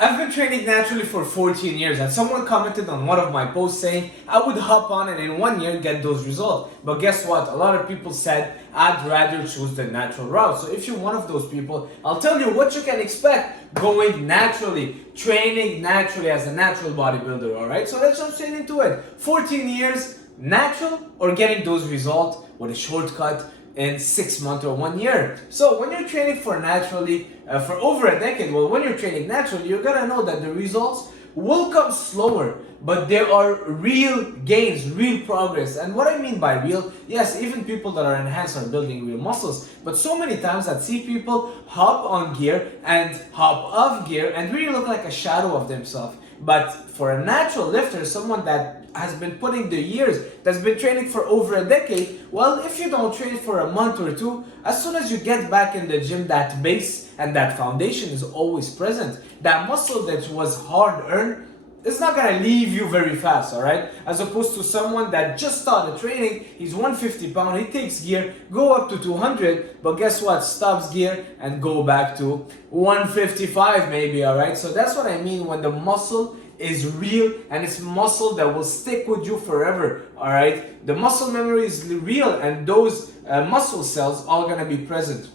I've been training naturally for 14 years, and someone commented on one of my posts saying I would hop on and in 1 year get those results. But guess what? A lot of people said I'd rather choose the natural route. So if you're one of those people, I'll tell you what you can expect going naturally, training naturally as a natural bodybuilder, alright? So let's jump straight into it. 14 years, natural or getting those results with a shortcut in 6 months or 1 year. So when you're training for naturally for over a decade, well, when you're training naturally, you're gonna know that the results will come slower, but there are real gains, real progress. And what I mean by real, yes, even people that are enhanced are building real muscles, but so many times I see people hop on gear and hop off gear and really look like a shadow of themselves. But for a natural lifter, someone that has been putting the years, that's been training for over a decade, well, if you don't train for a month or two, as soon as you get back in the gym, that base and that foundation is always present. That muscle that was hard earned, it's not gonna leave you very fast, alright? As opposed to someone that just started training, he's 150 pounds, he takes gear, go up to 200, but guess what? Stops gear and go back to 155 maybe, alright? So that's what I mean when the muscle is real and it's muscle that will stick with you forever, alright? The muscle memory is real and those muscle cells are gonna be present.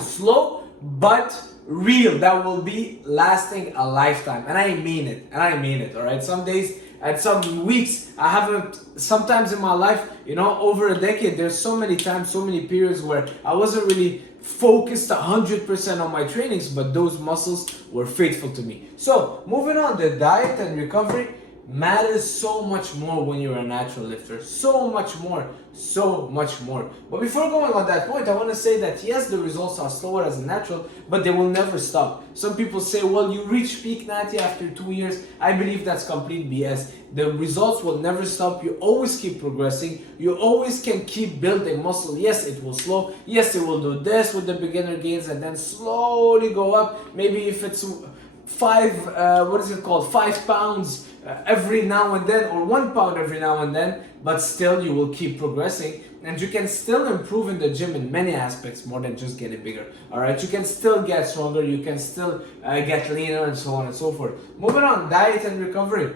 Slow, but real, that will be lasting a lifetime. And I mean it, alright? Some days and some weeks, I haven't, sometimes in my life, you know, over a decade, there's so many times, so many periods where I wasn't really focused 100% on my trainings, but those muscles were faithful to me. So, moving on, the diet and recovery matters so much more when you're a natural lifter. So much more. But before going on that point, I want to say that yes, the results are slower as a natural, but they will never stop. Some people say, well, you reach peak natty after 2 years. I believe that's complete BS. The results will never stop. You always keep progressing. You always can keep building muscle. Yes, it will slow. Yes, it will do this with the beginner gains and then slowly go up. Maybe if it's 5 pounds every now and then, or 1 pound every now and then, but still you will keep progressing and you can still improve in the gym in many aspects more than just getting bigger. Alright, you can still get stronger, you can still get leaner and so on and so forth. Moving on, diet and recovery.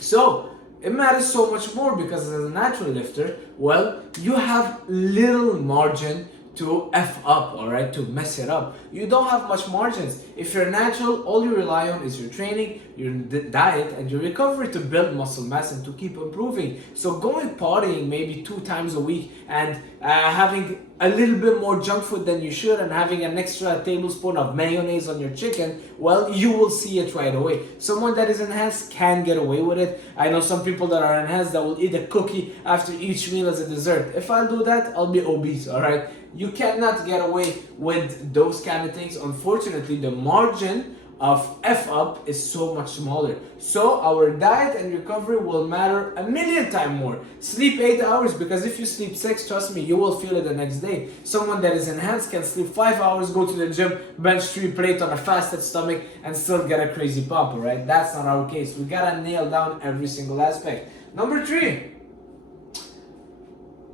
So it matters so much more because as a natural lifter, well, you have little margin to F up, alright, to mess it up. You don't have much margins. If you're natural, all you rely on is your training, your diet, and your recovery to build muscle mass and to keep improving. So going partying maybe 2 times a week and having a little bit more junk food than you should and having an extra tablespoon of mayonnaise on your chicken, well, you will see it right away. Someone that is enhanced can get away with it. I know some people that are enhanced that will eat a cookie after each meal as a dessert. If I do that, I'll be obese, alright? You cannot get away with those kind of things. Unfortunately, the margin of F up is so much smaller. So our diet and recovery will matter a million times more. Sleep 8 hours, because if you sleep 6, trust me, you will feel it the next day. Someone that is enhanced can sleep 5 hours, go to the gym, bench 3 plates on a fasted stomach and still get a crazy pump, alright? That's not our case. We gotta nail down every single aspect. Number 3.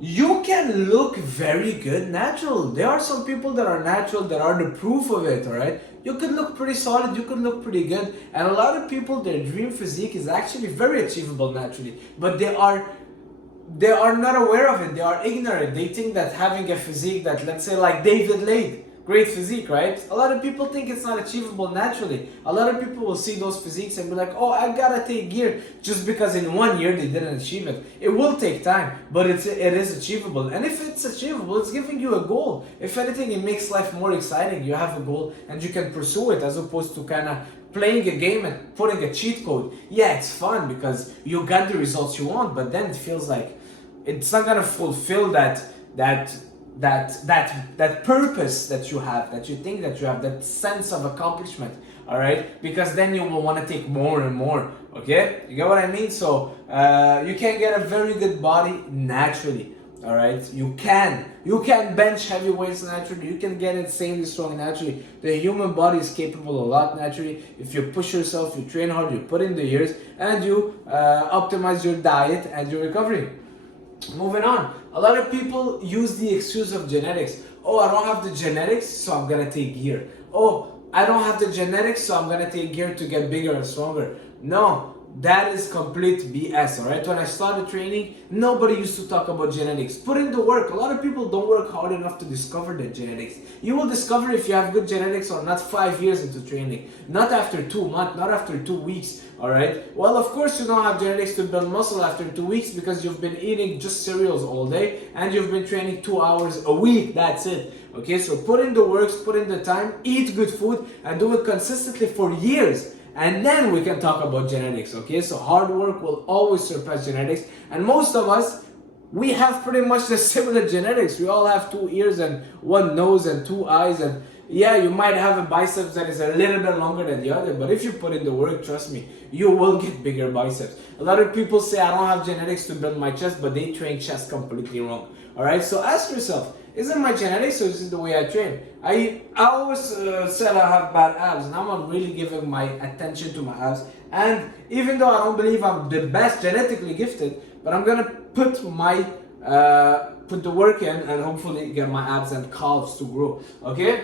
You can look very good natural. There are some people that are natural that are the proof of it, alright? You could look pretty solid, you could look pretty good. And a lot of people, their dream physique is actually very achievable naturally. But they are not aware of it. They are ignorant. They think that having a physique that, let's say like David Lade, great physique, right? A lot of people think it's not achievable naturally. A lot of people will see those physiques and be like, oh, I gotta take gear just because in 1 year they didn't achieve it. It will take time, but it is achievable. And if it's achievable, it's giving you a goal. If anything, it makes life more exciting. You have a goal and you can pursue it as opposed to kind of playing a game and putting a cheat code. Yeah, it's fun because you got the results you want, but then it feels like it's not gonna fulfill that purpose that you have, that you think that you have, that sense of accomplishment, all right? Because then you will want to take more and more, okay? You get what I mean? So you can get a very good body naturally, all right? You can bench heavy weights naturally. You can get insanely strong naturally. The human body is capable a lot naturally. If you push yourself, you train hard, you put in the years, and you optimize your diet and your recovery. Moving on, a lot of people use the excuse of genetics. Oh, I don't have the genetics, so I'm gonna take gear. Oh, I don't have the genetics, so I'm gonna take gear to get bigger and stronger. No, that is complete BS, alright? When I started training, nobody used to talk about genetics. Put in the work. A lot of people don't work hard enough to discover the genetics. You will discover if you have good genetics or not 5 years into training. Not after 2 months, not after 2 weeks, alright? Well, of course you don't have genetics to build muscle after 2 weeks because you've been eating just cereals all day and you've been training 2 hours a week. That's it. Okay, so put in the works, put in the time, eat good food, and do it consistently for years. And then we can talk about genetics, okay? So hard work will always surpass genetics. And most of us, we have pretty much the similar genetics. We all have 2 ears and 1 nose and 2 eyes. And yeah, you might have a biceps that is a little bit longer than the other. But if you put in the work, trust me, you will get bigger biceps. A lot of people say, I don't have genetics to build my chest, but they train chest completely wrong. All right, so ask yourself, is it my genetics or is it the way I train? I always said I have bad abs. Now I'm really giving my attention to my abs. And even though I don't believe I'm the best genetically gifted, but I'm gonna put the work in and hopefully get my abs and calves to grow. Okay?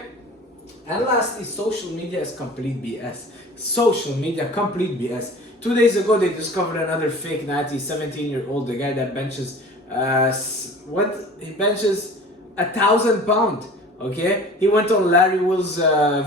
And lastly, social media is complete BS. Social media, complete BS. 2 days ago, they discovered another fake natty, 17-year-old, the guy that benches, he benches 1,000 pounds. Okay, he went on Larry Will's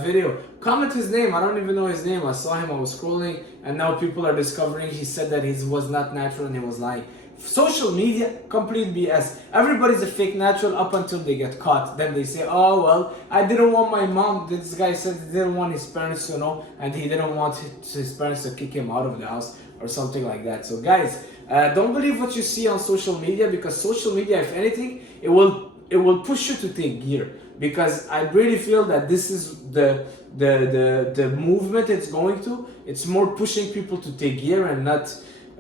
video. Comment his name. I don't even know his name. I saw him. I was scrolling, and now people are discovering he said that he was not natural and he was lying. Social media, complete BS. Everybody's a fake natural up until they get caught. Then they say, "Oh well, I didn't want my mom." This guy said he didn't want his parents to know, and he didn't want his parents to kick him out of the house or something like that. So guys, don't believe what you see on social media, because social media, if anything, it will push you to take gear. Because I really feel that this is the movement it's going to. It's more pushing people to take gear and not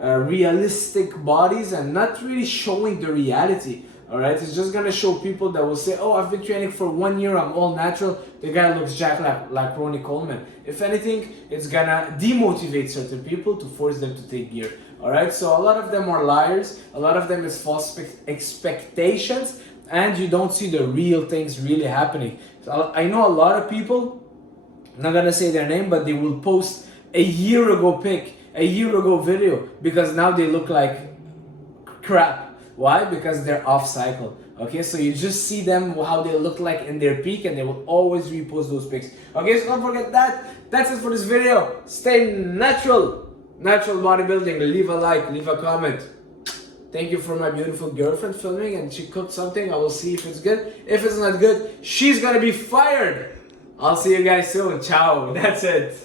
realistic bodies, and not really showing the reality. All right, it's just gonna show people that will say, "Oh, I've been training for 1 year. I'm all natural." The guy looks jacked like Ronnie Coleman. If anything, it's gonna demotivate certain people to force them to take gear. All right, so a lot of them are liars. A lot of them is false expectations, and you don't see the real things really happening. So I know a lot of people, I'm not gonna say their name, but they will post a year ago pic, a year ago video, because now they look like crap. Why? Because they're off cycle. Okay, so you just see them how they look like in their peak, and they will always repost those pics. Okay, so don't forget that. That's it for this video. Stay natural bodybuilding. Leave a like, leave a comment. Thank you for my beautiful girlfriend filming, and she cooked something. I will see if it's good. If it's not good, she's gonna be fired. I'll see you guys soon. Ciao. That's it.